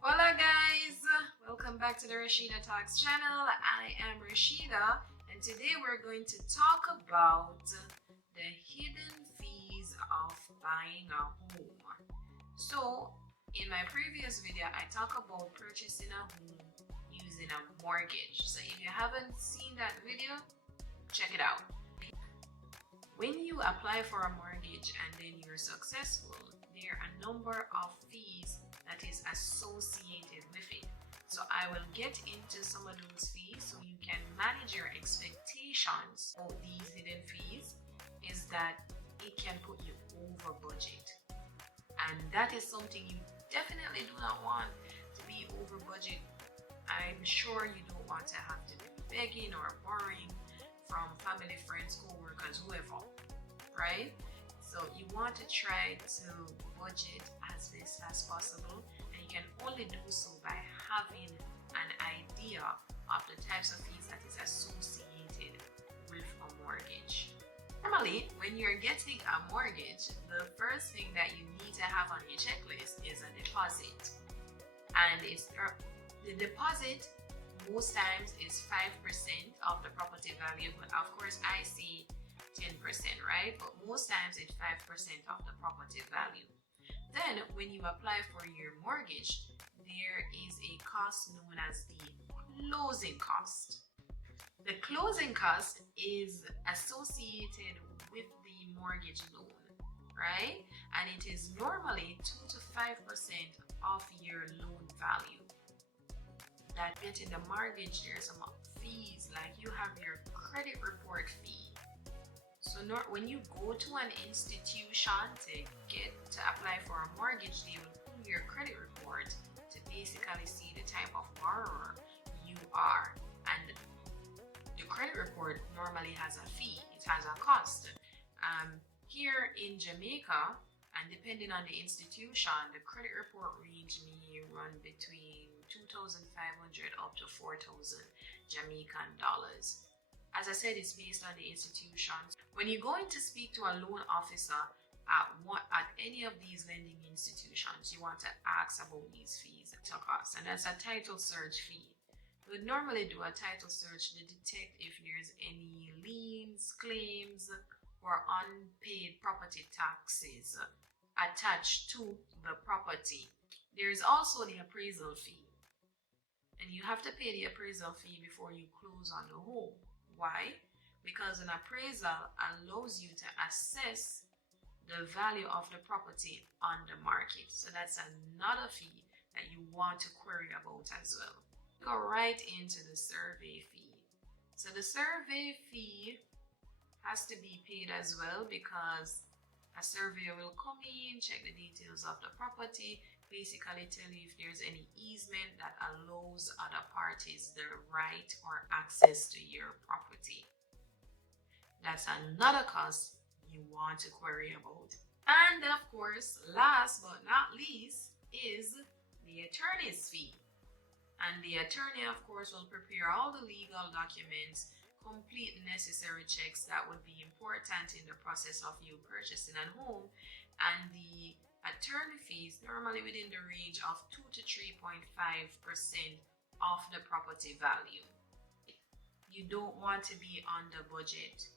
Hola guys, welcome back to the Rashida Talks channel. I am Rashida and today we're going to talk about the hidden fees of buying a home. So in my previous video I talked about purchasing a home using a mortgage. So if you haven't seen that video, check it out. When you apply for a mortgage and then you're successful, there are a number of fees that is associated with it. So I will get into some of those fees so you can manage your expectations of these hidden fees. Is that it can put you over budget, and that is something you definitely do not want to be over budget. I'm sure you don't want to have to be begging or borrowing from family, friends, co-workers, whoever, right? So you want to try to budget as best as possible, and you can only do so by having an idea of the types of fees that is associated with a mortgage. Normally, when you're getting a mortgage, the first thing that you need to have on your checklist is a deposit. And the deposit most times is 5% of the property value, but of course I see 10%, right? But most times it's 5% of the property value. Then when you apply for your mortgage, there is a cost known as the closing cost. The closing cost is associated with the mortgage loan, right? And it is normally 2 to 5% of your loan value. That getting the mortgage, there's some fees, like you have your credit report fee. So when you go to an institution to apply for a mortgage, they will pull your credit report to basically see the type of borrower you are. And the credit report normally has a fee, it has a cost. Here in Jamaica, and depending on the institution, the credit report range may run between 2,500 up to 4,000 Jamaican dollars. As I said, it's based on the institutions. When you're going to speak to a loan officer at any of these lending institutions, you want to ask about these fees to cost, and that's a title search fee. We would normally do a title search to detect if there's any liens, claims, or unpaid property taxes attached to the property. There is also the appraisal fee, and you have to pay the appraisal fee before you close on the home. Why? Because an appraisal allows you to assess the value of the property on the market. So that's another fee that you want to query about as well. Go right into the survey fee. So the survey fee has to be paid as well, because a surveyor will come in, check the details of the property, basically tell you if there's any easement that allows other parties the right or access to your property. That's another cost you want to query about. And of course, last but not least, is the attorney's fee. And the attorney, of course, will prepare all the legal documents, complete the necessary checks that would be important in the process of you purchasing a home, and the attorney fees normally within the range of 2 to 3.5% of the property value. You don't want to be under budget.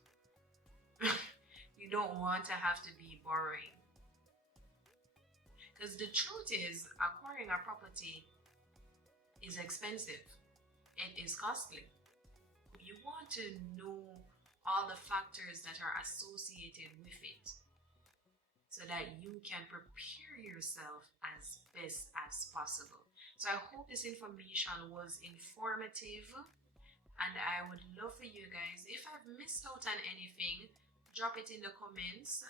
You don't want to have to be borrowing, because the truth is acquiring a property is expensive. It is costly. You want to know all the factors that are associated with it so that you can prepare yourself as best as possible. So I hope this information was informative, and I would love for you guys, if I've missed out on anything, drop it in the comments.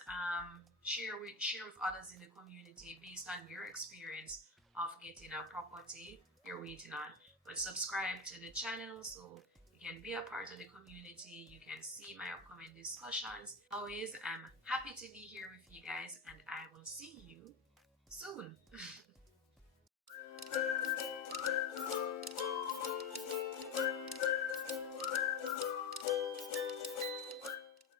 Share with others in the community based on your experience of getting a property you're waiting on. But subscribe to the channel so you can be a part of the community. You can see my upcoming discussions. Always, I'm happy to be here with you guys, and I will see you soon.